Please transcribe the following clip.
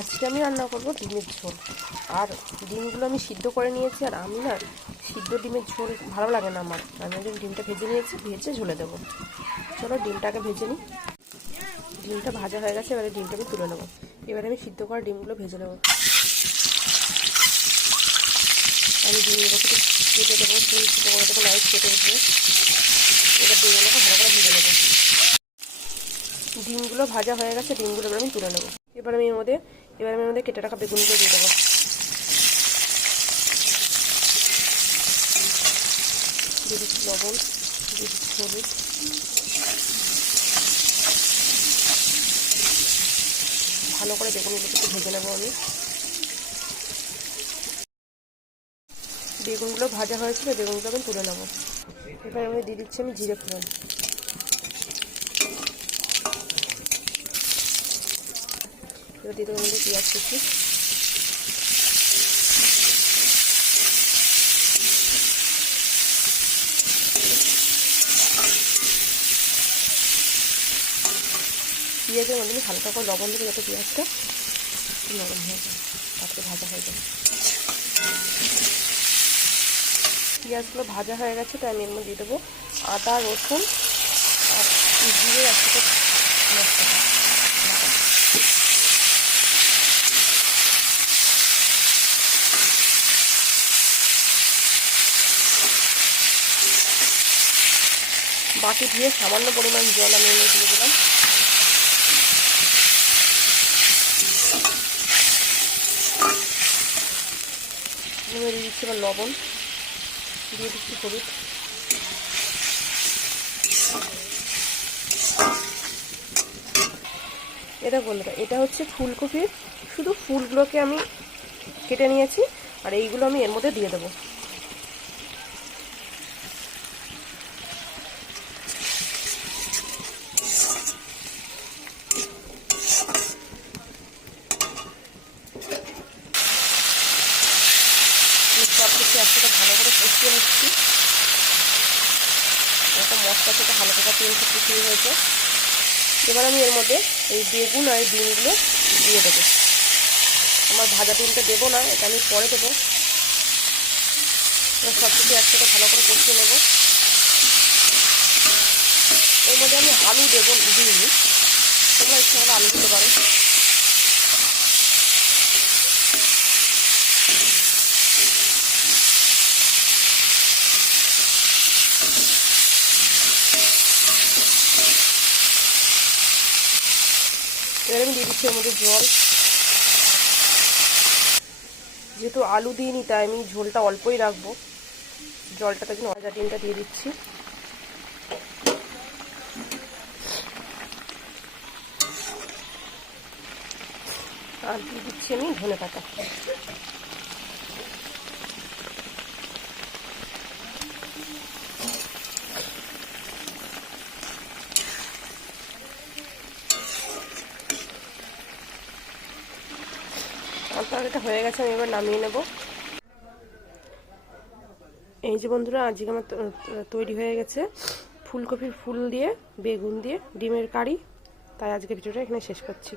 আজকে আমি রান্না করব ডিমের ঝোল। আর ডিমগুলো আমি সিদ্ধ করে নিয়েছি। আর আমি না সিদ্ধ ডিমের ঝোল ভালো লাগে না আমার। আমি ওই ডিমটা ভেজে নিয়েছি, ভেজে ঝোলে দেবো। চলো ডিমটাকে ভেজে নিই। ডিমটা ভাজা হয়ে গেছে, এবারে ডিমটা আমি তুলে নেবো। এবারে আমি সিদ্ধ করা ডিমগুলো ভেজে নেবো। আমি ডিমগুলোকে কেটে দেবো, ফুল ছোটো করে দেবো, লাইট কেটে উঠবে। এবার ডিমগুলোকে ভালো করে ভেজে নেবো। ডিমগুলো ভাজা হয়ে গেছে, ডিমগুলো এবার আমি তুলে নেবো। এবার আমি এর মধ্যে কেটে রাখা বেগুনগুলো দিয়ে দেবো। দিয়ে দিচ্ছি লবণ, দিয়ে দিচ্ছি হলুদ, ভালো করে বেগুনগুলোকে একটু ভেজে নেবো আমি। বেগুনগুলো ভাজা হয়েছিল, বেগুনগুলো আমি তুলে নেবো। এবার আমি দিয়ে দিচ্ছি আমি জিরে ফোড়ন। এবার দিয়ে দেবো আমাদের পেঁয়াজ কুচি, পেঁয়াজের মধ্যে হালকা করে লবণ দেবো যাতে পেঁয়াজটা নরম হয়ে যায়, তারপরে ভাজা হয়ে যায়। পেঁয়াজগুলো ভাজা হয়ে গেছে, তাই আমি এর মধ্যে দিয়ে দেবো আদা, রসুন আর জিরে একসাথে মশলা। বাটি দিয়ে সামান্য পরিমাণ জল আমি এনে দিয়ে দিলাম। দিয়ে দিচ্ছি এবার লবণ, দিয়ে দিচ্ছি হলুদ। এটা বন্ধুরা, এটা হচ্ছে ফুলকপির, শুধু ফুলগুলোকে আমি কেটে নিয়েছি। আর এইগুলো আমি এর মধ্যে দিয়ে দেবো। সব কিছু একসাথে ভালো করে কষিয়ে নিচ্ছি। একটা মশলা থেকে হালকা তেল থেকে শুরু হয়েছে। এবার আমি এর মধ্যে এই বেগুন আর ডিমগুলো দিয়ে দেবো। আমার ভাজা ডিমটা দেবো না, এটা আমি পরে দেবো। সব কিছু একসাথে ভালো করে কষিয়ে নেবো। এর মধ্যে আমি আলু দিইনি, তোমরা ইচ্ছা হলে আলু দিতে পারো। এবার আমি দিয়ে দিচ্ছি এর মধ্যে জল। যেহেতু আলু দিইনি, তাই আমি ঝোলটা অল্পই রাখবো। জলটা তার জন্য ভাজা ডিমটা দিয়ে দিচ্ছি। আর দিয়ে দিচ্ছি আমি ধনেপাতা। তরকারিটা হয়ে গেছে, আমি এবার নামিয়ে নেব। এই যে বন্ধুরা, আজকে আমার তৈরি হয়ে গেছে ফুলকপির ফুল দিয়ে, বেগুন দিয়ে ডিমের কারি। তাই আজকে ভিডিওটা এখানে শেষ করছি।